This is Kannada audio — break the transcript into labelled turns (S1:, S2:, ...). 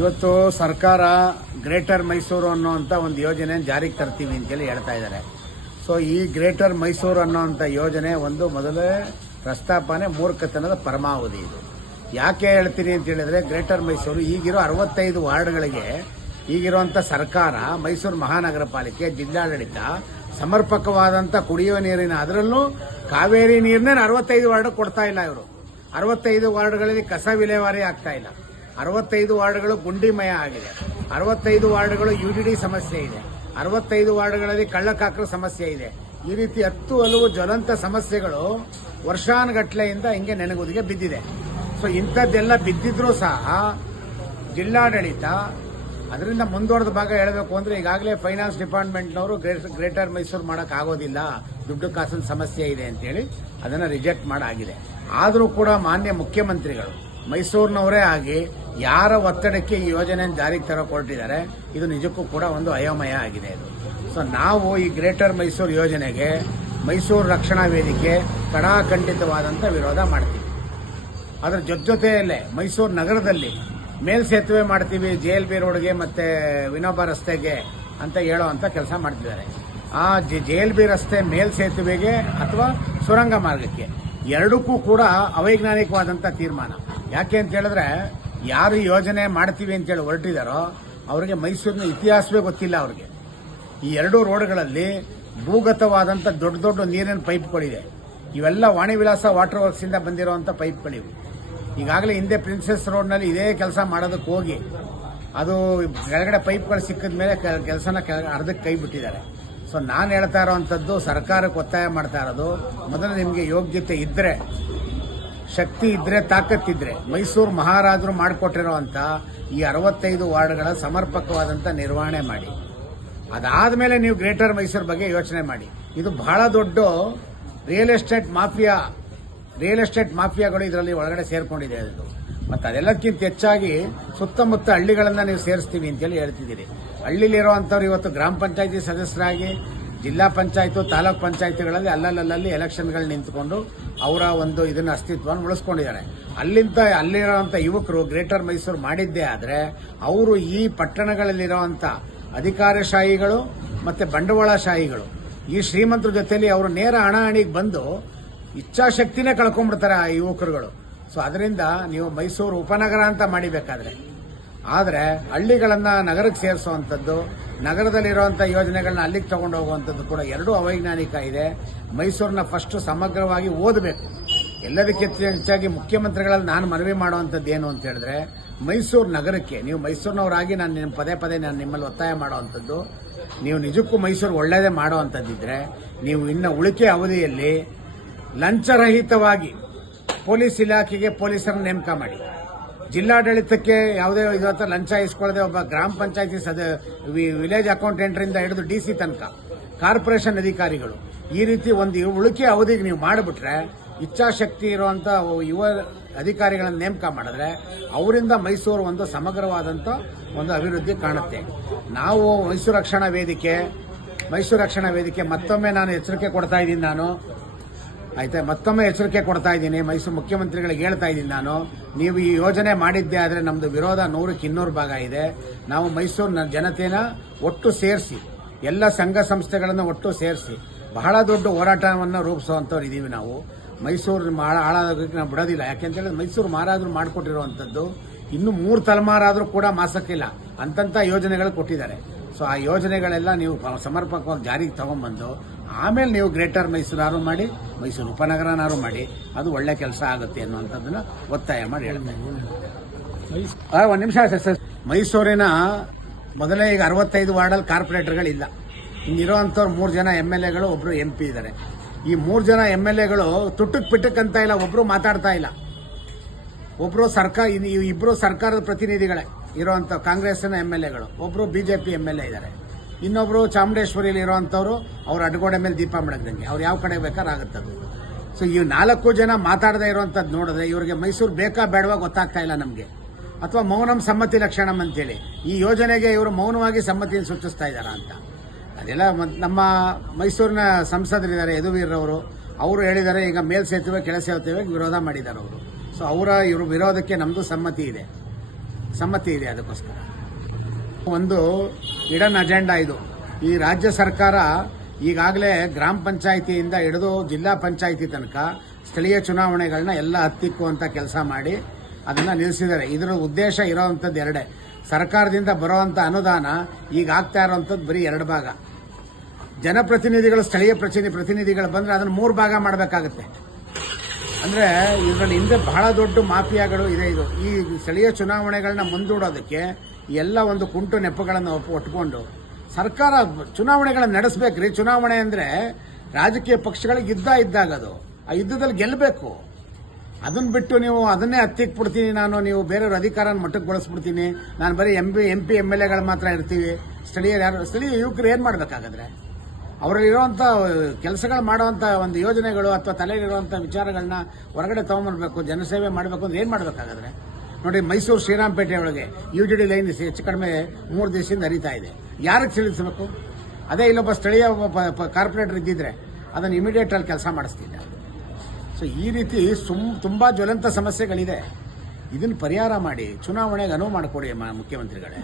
S1: ಇವತ್ತು ಸರ್ಕಾರ ಗ್ರೇಟರ್ ಮೈಸೂರು ಅನ್ನೋಂಥ ಒಂದು ಯೋಜನೆ ಜಾರಿಗೆ ತರ್ತೀವಿ ಅಂತೇಳಿ ಹೇಳ್ತಾ ಇದ್ದಾರೆ ಸೊ ಈ ಗ್ರೇಟರ್ ಮೈಸೂರು ಅನ್ನೋಂಥ ಯೋಜನೆ ಒಂದು ಮೊದಲೇ ಪ್ರಸ್ತಾಪನೆ ಮೂರ್ಖತನದ ಪರಮಾವಧಿ ಇದು ಯಾಕೆ ಹೇಳ್ತೀನಿ ಅಂತ ಹೇಳಿದ್ರೆ ಗ್ರೇಟರ್ ಮೈಸೂರು ಈಗಿರೋ ಅರವತ್ತೈದು ವಾರ್ಡ್ಗಳಿಗೆ ಈಗಿರುವಂಥ ಸರ್ಕಾರ ಮೈಸೂರು ಮಹಾನಗರ ಪಾಲಿಕೆ ಜಿಲ್ಲಾಡಳಿತ ಸಮರ್ಪಕವಾದಂಥ ಕುಡಿಯುವ ನೀರಿನ ಅದರಲ್ಲೂ ಕಾವೇರಿ ನೀರಿನ ಅರವತ್ತೈದು ವಾರ್ಡ್ ಕೊಡ್ತಾ ಇಲ್ಲ ಇವರು ಅರವತ್ತೈದು ವಾರ್ಡ್ಗಳಲ್ಲಿ ಕಸ ವಿಲೇವಾರಿ ಆಗ್ತಾ ಇಲ್ಲ ಅರವತ್ತೈದು ವಾರ್ಡ್ಗಳು ಗುಂಡಿಮಯ ಆಗಿದೆ ಅರವತ್ತೈದು ವಾರ್ಡ್ಗಳು ಯು ಸಮಸ್ಯೆ ಇದೆ ಅರವತ್ತೈದು ವಾರ್ಡ್ಗಳಲ್ಲಿ ಕಳ್ಳಕಾಕರ ಸಮಸ್ಯೆ ಇದೆ ಈ ರೀತಿ ಹತ್ತು ಹಲವು ಜ್ವಲಂತ ಸಮಸ್ಯೆಗಳು ವರ್ಷಾನುಗಟ್ಲೆಯಿಂದ ಹಿಂಗೆ ನೆನಗುದಿಗೆ ಬಿದ್ದಿದೆ ಸೊ ಇಂಥದ್ದೆಲ್ಲ ಬಿದ್ದಿದ್ರೂ ಸಹ ಜಿಲ್ಲಾಡಳಿತ ಅದರಿಂದ ಮುಂದುವರೆದ ಭಾಗ ಹೇಳಬೇಕು ಅಂದ್ರೆ ಈಗಾಗಲೇ ಫೈನಾನ್ಸ್ ಡಿಪಾರ್ಟ್ಮೆಂಟ್ನವರು ಗ್ರೇಟರ್ ಮೈಸೂರು ಆಗೋದಿಲ್ಲ ದುಡ್ಡು ಕಾಸಿನ ಸಮಸ್ಯೆ ಇದೆ ಅಂತೇಳಿ ಅದನ್ನು ರಿಜೆಕ್ಟ್ ಮಾಡಾಗಿದೆ ಆದರೂ ಕೂಡ ಮಾನ್ಯ ಮುಖ್ಯಮಂತ್ರಿಗಳು ಮೈಸೂರಿನವರೇ ಆಗಿ ಯಾರ ಒತ್ತಡಕ್ಕೆ ಈ ಯೋಜನೆಯನ್ನು ಜಾರಿಗೆ ತರ ಕೊಟ್ಟಿದ್ದಾರೆ ಇದು ನಿಜಕ್ಕೂ ಕೂಡ ಒಂದು ಅಯೋಮಯ ಆಗಿದೆ ಇದು ಸೊ ನಾವು ಈ ಗ್ರೇಟರ್ ಮೈಸೂರು ಯೋಜನೆಗೆ ಮೈಸೂರು ರಕ್ಷಣಾ ವೇದಿಕೆ ಕಡಾಖಂಡಿತವಾದಂಥ ವಿರೋಧ ಮಾಡ್ತೀವಿ ಅದರ ಜೊತೆ ಜೊತೆಯಲ್ಲೇ ಮೈಸೂರು ನಗರದಲ್ಲಿ ಮೇಲ್ಸೇತುವೆ ಮಾಡ್ತೀವಿ ಜೆ ಎಲ್ ಬಿ ರೋಡ್ಗೆ ಮತ್ತು ವಿನೋಬ ರಸ್ತೆಗೆ ಅಂತ ಹೇಳೋ ಅಂತ ಕೆಲಸ ಮಾಡ್ತಿದ್ದಾರೆ ಆ ಜೆ ಎಲ್ ಬಿ ರಸ್ತೆ ಮೇಲ್ಸೇತುವೆಗೆ ಅಥವಾ ಸುರಂಗ ಮಾರ್ಗಕ್ಕೆ ಎರಡಕ್ಕೂ ಕೂಡ ಅವೈಜ್ಞಾನಿಕವಾದಂಥ ತೀರ್ಮಾನ ಯಾಕೆ ಅಂತ ಹೇಳಿದ್ರೆ ಯಾರು ಯೋಜನೆ ಮಾಡ್ತೀವಿ ಅಂತೇಳಿ ಹೊರಟಿದಾರೋ ಅವರಿಗೆ ಮೈಸೂರಿನ ಇತಿಹಾಸವೇ ಗೊತ್ತಿಲ್ಲ ಅವ್ರಿಗೆ ಈ ಎರಡೂ ರೋಡ್ಗಳಲ್ಲಿ ಭೂಗತವಾದಂಥ ದೊಡ್ಡ ದೊಡ್ಡ ನೀರಿನ ಪೈಪ್ಗಳಿದೆ ಇವೆಲ್ಲ ವಾಣಿ ವಿಲಾಸ ವಾಟರ್ ವರ್ಕ್ಸಿಂದ ಬಂದಿರುವಂಥ ಪೈಪ್ಗಳಿವೆ ಈಗಾಗಲೇ ಹಿಂದೆ ಪ್ರಿನ್ಸೆಸ್ ರೋಡ್ನಲ್ಲಿ ಇದೇ ಕೆಲಸ ಮಾಡೋದಕ್ಕೆ ಹೋಗಿ ಅದು ಕೆಳಗಡೆ ಪೈಪ್ಗಳು ಸಿಕ್ಕಿದ ಮೇಲೆ ಕೆಲಸನ ಅರ್ಧಕ್ಕೆ ಕೈ ಬಿಟ್ಟಿದ್ದಾರೆ ಸೊ ನಾನು ಹೇಳ್ತಾ ಇರೋವಂಥದ್ದು ಸರ್ಕಾರಕ್ಕೆ ಒತ್ತಾಯ ಮಾಡ್ತಾ ಇರೋದು ಮೊದಲು ನಿಮಗೆ ಯೋಗ್ಯತೆ ಇದ್ದರೆ ಶಕ್ತಿ ಇದ್ರೆ ತಾಕತ್ತಿದ್ರೆ ಮೈಸೂರು ಮಹಾರಾಜರು ಮಾಡಿಕೊಟ್ಟಿರೋ ಈ ಅರವತ್ತೈದು ವಾರ್ಡ್ಗಳ ಸಮರ್ಪಕವಾದಂಥ ನಿರ್ವಹಣೆ ಮಾಡಿ ಅದಾದ ಮೇಲೆ ನೀವು ಗ್ರೇಟರ್ ಮೈಸೂರು ಬಗ್ಗೆ ಯೋಚನೆ ಮಾಡಿ ಇದು ಬಹಳ ದೊಡ್ಡ real estate mafia real estate ಮಾಫಿಯಾಗಳು ಇದರಲ್ಲಿ ಒಳಗಡೆ ಸೇರ್ಕೊಂಡಿದೆ ಅದು ಮತ್ತೆ ಅದೆಲ್ಲಕ್ಕಿಂತ ಹೆಚ್ಚಾಗಿ ಸುತ್ತಮುತ್ತ ಹಳ್ಳಿಗಳನ್ನು ನೀವು ಸೇರಿಸ್ತೀವಿ ಅಂತೇಳಿ ಹೇಳ್ತಿದ್ದೀರಿ ಹಳ್ಳಿಲಿರುವಂತವ್ರು ಇವತ್ತು ಗ್ರಾಮ ಪಂಚಾಯತಿ ಸದಸ್ಯರಾಗಿ ಜಿಲ್ಲಾ ಪಂಚಾಯತ್ ತಾಲೂಕ್ ಪಂಚಾಯತ್ಗಳಲ್ಲಿ ಅಲ್ಲಲ್ಲಲ್ಲಿ ಎಲೆಕ್ಷನ್ಗಳು ನಿಂತುಕೊಂಡು ಅವರ ಒಂದು ಇದನ್ನ ಅಸ್ತಿತ್ವವನ್ನು ಉಳಿಸ್ಕೊಂಡಿದ್ದಾರೆ ಅಲ್ಲಿಂದ ಅಲ್ಲಿರೋಂಥ ಯುವಕರು ಗ್ರೇಟರ್ ಮೈಸೂರು ಮಾಡಿದ್ದೇ ಆದರೆ ಅವರು ಈ ಪಟ್ಟಣಗಳಲ್ಲಿರುವಂತಹ ಅಧಿಕಾರಶಾಹಿಗಳು ಮತ್ತು ಬಂಡವಾಳಶಾಹಿಗಳು ಈ ಶ್ರೀಮಂತರ ಜೊತೆಯಲ್ಲಿ ಅವರು ನೇರ ಹಣಾಹಣಿಗೆ ಬಂದು ಇಚ್ಛಾಶಕ್ತಿನೇ ಕಳ್ಕೊಂಡ್ಬಿಡ್ತಾರೆ ಆ ಯುವಕರುಗಳು ಸೊ ಅದರಿಂದ ನೀವು ಮೈಸೂರು ಉಪನಗರ ಅಂತ ಮಾಡಿಬೇಕಾದ್ರೆ ಆದರೆ ಹಳ್ಳಿಗಳನ್ನು ನಗರಕ್ಕೆ ಸೇರಿಸುವಂಥದ್ದು ನಗರದಲ್ಲಿರುವಂಥ ಯೋಜನೆಗಳನ್ನ ಅಲ್ಲಿಗೆ ತಗೊಂಡು ಹೋಗುವಂಥದ್ದು ಕೂಡ ಎರಡೂ ಅವೈಜ್ಞಾನಿಕ ಇದೆ ಮೈಸೂರನ್ನ ಫಸ್ಟ್ ಸಮಗ್ರವಾಗಿ ಓದಬೇಕು ಎಲ್ಲದಕ್ಕಿಂತ ಹೆಚ್ಚಾಗಿ ಮುಖ್ಯಮಂತ್ರಿಗಳಲ್ಲಿ ನಾನು ಮನವಿ ಮಾಡುವಂಥದ್ದು ಏನು ಅಂತ ಹೇಳಿದ್ರೆ ಮೈಸೂರು ನಗರಕ್ಕೆ ನೀವು ಮೈಸೂರಿನವರಾಗಿ ನಾನು ನಿಮ್ಮ ಪದೇ ಪದೇ ನಾನು ನಿಮ್ಮಲ್ಲಿ ಒತ್ತಾಯ ಮಾಡುವಂಥದ್ದು ನೀವು ನಿಜಕ್ಕೂ ಮೈಸೂರು ಒಳ್ಳೆಯದೇ ಮಾಡುವಂಥದ್ದಿದ್ರೆ ನೀವು ಇನ್ನು ಉಳಿಕೆ ಅವಧಿಯಲ್ಲಿ ಲಂಚರಹಿತವಾಗಿ ಪೊಲೀಸ್ ಇಲಾಖೆಗೆ ಪೊಲೀಸರನ್ನ ನೇಮಕ ಮಾಡಿ ಜಿಲ್ಲಾಡಳಿತಕ್ಕೆ ಯಾವುದೇ ಇವತ್ತು ಲಂಚ ಇಸ್ಕೊಳ್ಳದೆ ಒಬ್ಬ ಗ್ರಾಮ ಪಂಚಾಯತಿ ಸದ ವಿಲೇಜ್ ಅಕೌಂಟೆಂಟ್ರಿಂದ ಹಿಡಿದು ಡಿ ಸಿ ತನಕ ಕಾರ್ಪೊರೇಷನ್ ಅಧಿಕಾರಿಗಳು ಈ ರೀತಿ ಒಂದು ಉಳಿಕೆ ಅವಧಿಗೆ ನೀವು ಮಾಡಿಬಿಟ್ರೆ ಇಚ್ಛಾಶಕ್ತಿ ಇರುವಂಥ ಯುವ ಅಧಿಕಾರಿಗಳನ್ನು ನೇಮಕ ಮಾಡಿದ್ರೆ ಅವರಿಂದ ಮೈಸೂರು ಒಂದು ಸಮಗ್ರವಾದಂಥ ಒಂದು ಅಭಿವೃದ್ಧಿ ಕಾಣುತ್ತೆ ನಾವು ಮೈಸೂರು ರಕ್ಷಣಾ ವೇದಿಕೆ ಮೈಸೂರು ರಕ್ಷಣಾ ವೇದಿಕೆ ಮತ್ತೊಮ್ಮೆ ನಾನು ಎಚ್ಚರಿಕೆ ಕೊಡ್ತಾ ಇದ್ದೀನಿ ನಾನು ಆಯಿತಾ ಮತ್ತೊಮ್ಮೆ ಎಚ್ಚರಿಕೆ ಕೊಡ್ತಾ ಇದ್ದೀನಿ ಮೈಸೂರು ಮುಖ್ಯಮಂತ್ರಿಗಳಿಗೆ ಹೇಳ್ತಾ ಇದ್ದೀನಿ ನಾನು ನೀವು ಈ ಯೋಜನೆ ಮಾಡಿದ್ದೆ ಆದರೆ ನಮ್ಮದು ವಿರೋಧ ನೂರಕ್ಕೆ ಇನ್ನೂರು ಭಾಗ ಇದೆ ನಾವು ಮೈಸೂರಿನ ಜನತೆನ ಒಟ್ಟು ಸೇರಿಸಿ ಎಲ್ಲ ಸಂಘ ಸಂಸ್ಥೆಗಳನ್ನು ಒಟ್ಟು ಸೇರಿಸಿ ಬಹಳ ದೊಡ್ಡ ಹೋರಾಟವನ್ನು ರೂಪಿಸುವಂಥವ್ರು ಇದ್ದೀವಿ ನಾವು ಮೈಸೂರು ಹಾಳಾಗೋದಕ್ಕೆ ನಾವು ಬಿಡೋದಿಲ್ಲ ಯಾಕೆಂತೇಳಿದ್ರೆ ಮೈಸೂರು ಮಾರಾದ್ರು ಮಾಡಿಕೊಟ್ಟಿರುವಂಥದ್ದು ಇನ್ನು ಮೂರು ತಲೆಮಾರಾದರೂ ಕೂಡ ಮಾಸಕ್ಕಿಲ್ಲ ಅಂತಂಥ ಯೋಜನೆಗಳು ಕೊಟ್ಟಿದ್ದಾರೆ ಸೊ ಆ ಯೋಜನೆಗಳೆಲ್ಲ ನೀವು ಸಮರ್ಪಕವಾಗಿ ಜಾರಿಗೆ ತಗೊಂಡ್ಬಂದು ಆಮೇಲೆ ನೀವು ಗ್ರೇಟರ್ ಮೈಸೂರಾರು ಮಾಡಿ ಮೈಸೂರು ಉಪನಗರನಾರು ಮಾಡಿ ಅದು ಒಳ್ಳೆ ಕೆಲಸ ಆಗುತ್ತೆ ಅನ್ನುವಂಥದ್ದನ್ನು ಒತ್ತಾಯ ಮಾಡಿ ಹೇಳ್ತಾರೆ ಒಂದು ನಿಮಿಷ ಸರ್ ಮೈಸೂರಿನ ಮೊದಲೇ ಈಗ ಅರವತ್ತೈದು ವಾರ್ಡಲ್ಲಿ ಕಾರ್ಪೊರೇಟರ್ಗಳಿಲ್ಲ ಅಂಥವ್ರು ಮೂರು ಜನ ಎಮ್ ಎಲ್ ಎಗಳು ಒಬ್ಬರು ಎಂ ಪಿ ಇದ್ದಾರೆ ಈ ಮೂರು ಜನ ಎಮ್ ಎಲ್ ಎಗಳು ತುಟ್ಟಕ್ಕೆ ಅಂತ ಇಲ್ಲ ಒಬ್ಬರು ಮಾತಾಡ್ತಾ ಇಲ್ಲ ಒಬ್ಬರು ಸರ್ಕಾರ ಇಬ್ಬರು ಸರ್ಕಾರದ ಪ್ರತಿನಿಧಿಗಳೇ ಇರುವಂಥ ಕಾಂಗ್ರೆಸ್ನ ಎಮ್ ಎಲ್ ಎಗಳು ಒಬ್ಬರು B J P M L A ಇದ್ದಾರೆ ಇನ್ನೊಬ್ಬರು ಚಾಮುಂಡೇಶ್ವರಿಯಲ್ಲಿ ಇರುವಂತವ್ರು ಅವ್ರು ಅಡ್ಗೋಡೆ ಮೇಲೆ ದೀಪ ಮಾಡಿದಂಗೆ ಅವ್ರು ಯಾವ ಕಡೆ ಬೇಕಾದ್ರೆ ಅದು ಸೊ ಈ ನಾಲ್ಕು ಜನ ಮಾತಾಡದೇ ಇರೋವಂಥದ್ದು ನೋಡಿದ್ರೆ ಇವರಿಗೆ ಮೈಸೂರು ಬೇಕಾ ಬೇಡವಾ ಗೊತ್ತಾಗ್ತಾ ಇಲ್ಲ ನಮಗೆ ಅಥವಾ ಮೌನಂ ಸಮ್ಮತಿ ಲಕ್ಷಣಂ ಅಂತೇಳಿ ಈ ಯೋಜನೆಗೆ ಇವರು ಮೌನವಾಗಿ ಸಮ್ಮತಿಯನ್ನು ಸೂಚಿಸ್ತಾ ಇದ್ದಾರಾ ಅಂತ ಅದೆಲ್ಲ ನಮ್ಮ ಮೈಸೂರಿನ ಸಂಸದರಿದ್ದಾರೆ ಯದುವೀರ್ರವರು ಅವರು ಹೇಳಿದ್ದಾರೆ ಈಗ ಮೇಲ್ ಸೇತುವೆ ಕೆಳ ಸೇತುವೆ ವಿರೋಧ ಮಾಡಿದ್ದಾರೆ ಅವರು ಸೊ ಅವರ ಇವರು ವಿರೋಧಕ್ಕೆ ನಮ್ಮದು ಸಮ್ಮತಿ ಇದೆ ಸಮ್ಮತಿ ಇದೆ ಅದಕ್ಕೋಸ್ಕರ ಒಂದು ಇಡನ್ ಅಜೆಂಡಾ ಇದು ಈ ರಾಜ್ಯ ಸರ್ಕಾರ ಈಗಾಗಲೇ ಗ್ರಾಮ ಪಂಚಾಯಿತಿಯಿಂದ ಹಿಡಿದು ಜಿಲ್ಲಾ ಪಂಚಾಯಿತಿ ತನಕ ಸ್ಥಳೀಯ ಚುನಾವಣೆಗಳನ್ನ ಎಲ್ಲ ಹತ್ತಿಕ್ಕುವಂಥ ಕೆಲಸ ಮಾಡಿ ಅದನ್ನು ನಿಲ್ಲಿಸಿದ್ದಾರೆ ಇದರ ಉದ್ದೇಶ ಇರೋವಂಥದ್ದು ಎರಡೇ ಸರ್ಕಾರದಿಂದ ಬರೋವಂಥ ಅನುದಾನ ಈಗ ಆಗ್ತಾ ಇರೋವಂಥದ್ದು ಬರೀ ಎರಡು ಭಾಗ ಜನಪ್ರತಿನಿಧಿಗಳು ಸ್ಥಳೀಯ ಪ್ರತಿನಿಧಿಗಳು ಬಂದರೆ ಅದನ್ನು ಮೂರು ಭಾಗ ಮಾಡಬೇಕಾಗುತ್ತೆ ಅಂದರೆ ಇದ್ರಲ್ಲಿ ಹಿಂದೆ ಬಹಳ ದೊಡ್ಡ ಮಾಫಿಯಾಗಳು ಇದೆ ಇದು ಈ ಸ್ಥಳೀಯ ಚುನಾವಣೆಗಳನ್ನ ಮುಂದೂಡೋದಕ್ಕೆ ಎಲ್ಲ ಒಂದು ಕುಂಟು ನೆಪಗಳನ್ನು ಒಟ್ಕೊಂಡು ಸರ್ಕಾರ ಚುನಾವಣೆಗಳನ್ನು ನಡೆಸಬೇಕು ರೀ ಚುನಾವಣೆ ಅಂದರೆ ರಾಜಕೀಯ ಪಕ್ಷಗಳಿಗೆ ಯುದ್ಧ ಅದು ಆ ಯುದ್ಧದಲ್ಲಿ ಗೆಲ್ಲಬೇಕು ಅದನ್ನ ಬಿಟ್ಟು ನೀವು ಅದನ್ನೇ ಬಿಡ್ತೀನಿ ನಾನು ನೀವು ಬೇರೆಯವ್ರ ಅಧಿಕಾರನ ಮಟ್ಟಕ್ಕೆ ಬಳಸ್ಬಿಡ್ತೀನಿ ನಾನು ಬರೀ M P M P M L ಎಗಳು ಮಾತ್ರ ಇರ್ತೀವಿ ಸ್ಥಳೀಯರು ಯಾರು ಸ್ಥಳೀಯ ಯುವಕರು ಏನು ಮಾಡಬೇಕಾಗಾದ್ರೆ ಅವರಲ್ಲಿರುವಂಥ ಕೆಲಸಗಳು ಮಾಡುವಂಥ ಒಂದು ಯೋಜನೆಗಳು ಅಥವಾ ತಲೆಯಲ್ಲಿರುವಂಥ ವಿಚಾರಗಳನ್ನ ಹೊರಗಡೆ ತೊಗೊಂಬರ್ಬೇಕು ಜನಸೇವೆ ಮಾಡಬೇಕು ಅಂದ್ರೆ ಏನು ಮಾಡಬೇಕಾಗಾದ್ರೆ ನೋಡಿ ಮೈಸೂರು ಶ್ರೀರಾಮಪೇಟೆ ಒಳಗೆ ಯು ಜಿ ಡಿ ಲೈನ್ ಹೆಚ್ಚು ಕಡಿಮೆ ಮೂರು ದಿವಸದಿಂದ ಹರಿತಾ ಇದೆ ಯಾರಿಗೆ ತಿಳಿಸಬೇಕು ಅದೇ ಇಲ್ಲೊಬ್ಬ ಸ್ಥಳೀಯ ಕಾರ್ಪೊರೇಟರ್ ಇದ್ದಿದ್ರೆ ಅದನ್ನು ಇಮಿಡಿಯೇಟಲ್ಲಿ ಕೆಲಸ ಮಾಡಿಸ್ತಿದ್ದೆ ಸೊ ಈ ರೀತಿ ಸುಮ್ ತುಂಬ ಜ್ವಲಂತ ಸಮಸ್ಯೆಗಳಿದೆ ಇದನ್ನು ಪರಿಹಾರ ಮಾಡಿ ಚುನಾವಣೆಗೆ ಅನುವು ಮಾಡಿಕೊಡಿ ಮುಖ್ಯಮಂತ್ರಿಗಳೇ